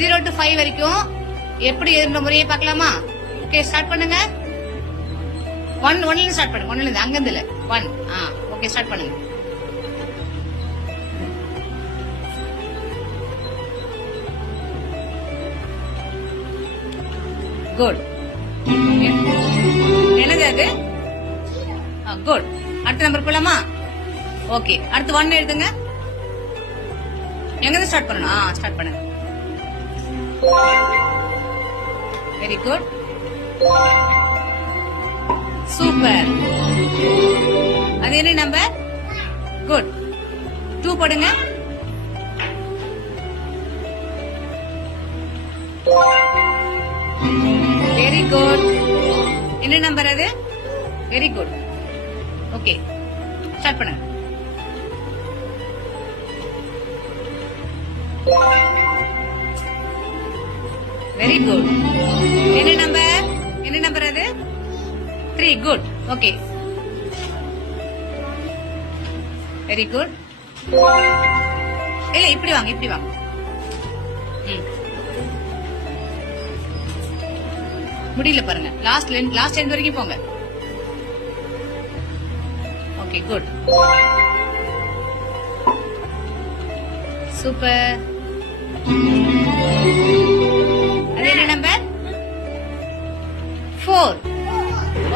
Zero to five வரைக்கும் எப்படி இருந்த முறையை பார்க்கலாமா? ஓகே ஸ்டார்ட் பண்ணுங்க. ஒன் ஒன்ல ஸ்டார்ட் பண்ணுங்க. ஒன்ல இருந்து அங்கிருந்து ஒன் ஆ ஓகே ஸ்டார்ட் பண்ணுங்க. குட் என்னது அது? குட் அடுத்த நம்பர் போலாமா? ஓகே அடுத்து ஒன் எழுதுங்க எங்க இருந்து ஸ்டார்ட் பண்ணணும்? ஆ ஸ்டார்ட் பண்ணுங்க. வெரி குட் சூப்பர் அது என்ன நம்பர் குட் டூ போடுங்க. வெரி குட் என்ன நம்பர் அது? வெரி குட் ஓகே ஸ்டார்ட் பண்ணுங்க. வெரி குட் என்ன நம்பர் என்ன நம்பர் அது? Three good okay very good இல்ல இப்படி வாங்க இப்படி வாங்க. ம். முடியல பாருங்க. லாஸ்ட் லாஸ்ட் எண்ட் வரைக்கும் போங்க. Okay good super four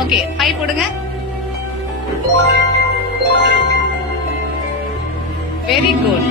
okay five போடுங்க. Very good